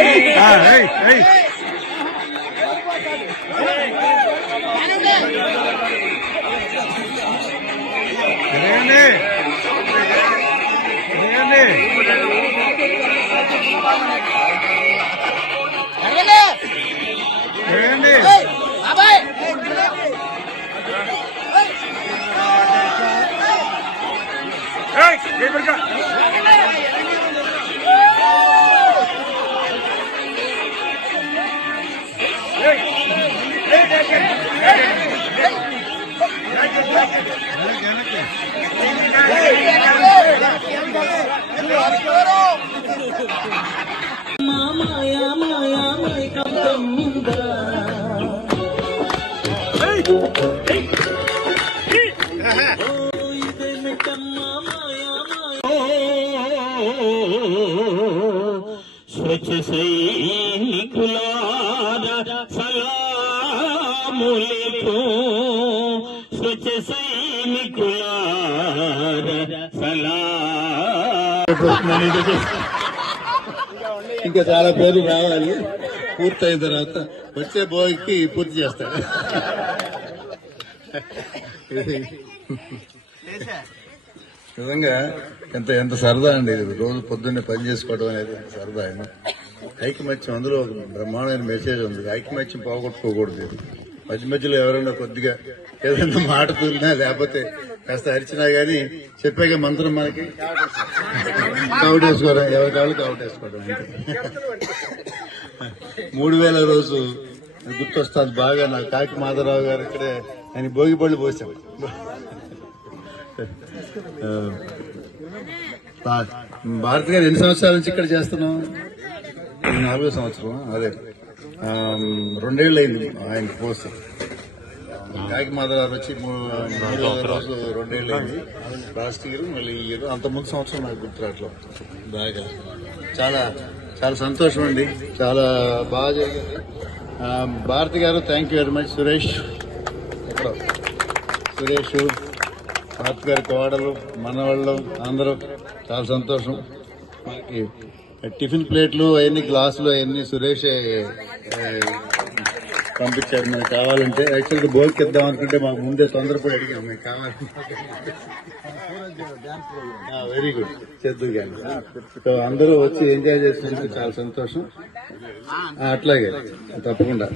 ఏయ్ ఏయ్ తిరగండి తిరగండి తిరగండి மாயா மாயா மை கம்பம் முந்தா మైకంద స్వచ్ఛ సైనికులారా సలాములేకో స్వచ్ఛ సైనికులారా సలా ఇంకా చాలా పేర్లు రావాలి పూర్తయిన తర్వాత వచ్చే బోయికి పూర్తి చేస్తాడు నిజంగా ఎంత ఎంత సరదా అండి ఇది. రోజు పొద్దున్నే పని చేసుకోవడం అనేది ఎంత సరదా అయినా ఐకమత్యం అందులో ఒక బ్రహ్మాండమైన మెసేజ్ ఉంది. ఐకమత్యం పోగొట్టుకోకూడదు. ఇది. మధ్య మధ్యలో ఎవరైనా కొద్దిగా ఏదైనా మాట తూలినా లేకపోతే కాస్త అరిచినా గానీ చెప్పాక మంత్రం మనకి కావుటేసుకోవడం ఎవరి కాళ్ళు కౌట్ వేసుకోవడం మూడు వేల రోజు గుర్తొస్తుంది బాగా. నా కాకి మాధవరావు గారు ఇక్కడే ఆయన భోగిపళ్ళు పోసాం. భారత్ గారు ఎన్ని సంవత్సరాల నుంచి ఇక్కడ చేస్తున్నాం నాలుగో సంవత్సరం అదే. రెండేళ్ళు అయింది ఆయన పోస్ట్. కాకి మాధవరావు వచ్చి రోజు రెండేళ్ళు అయింది లాస్ట్ ఇయర్ మళ్ళీ ఈ ఇయర్. అంత ముందు సంవత్సరం నాకు గుర్తురాట్లో బాగా. చాలా చాలా సంతోషం అండి. చాలా బాగా జరిగింది. భారతి గారు thank you very much Suresh. Suresh. Bharathi గారి కోడలు మనవాళ్ళు అందరూ చాలా సంతోషం. మనకి టిఫిన్ ప్లేట్లు అవన్నీ గ్లాసులు అవన్నీ సురేష్ పంపించారు. మనకు కావాలంటే యాక్చువల్గా భోజనం ఇద్దాం అనుకుంటే మాకు ముందే తొందరపడి అడిగాం మీకు కావాలి వెరీ గుడ్ చేద్దాం కానీ సో అందరూ వచ్చి ఎంజాయ్ చేసినందుకు చాలా సంతోషం. అట్లాగే తప్పకుండా.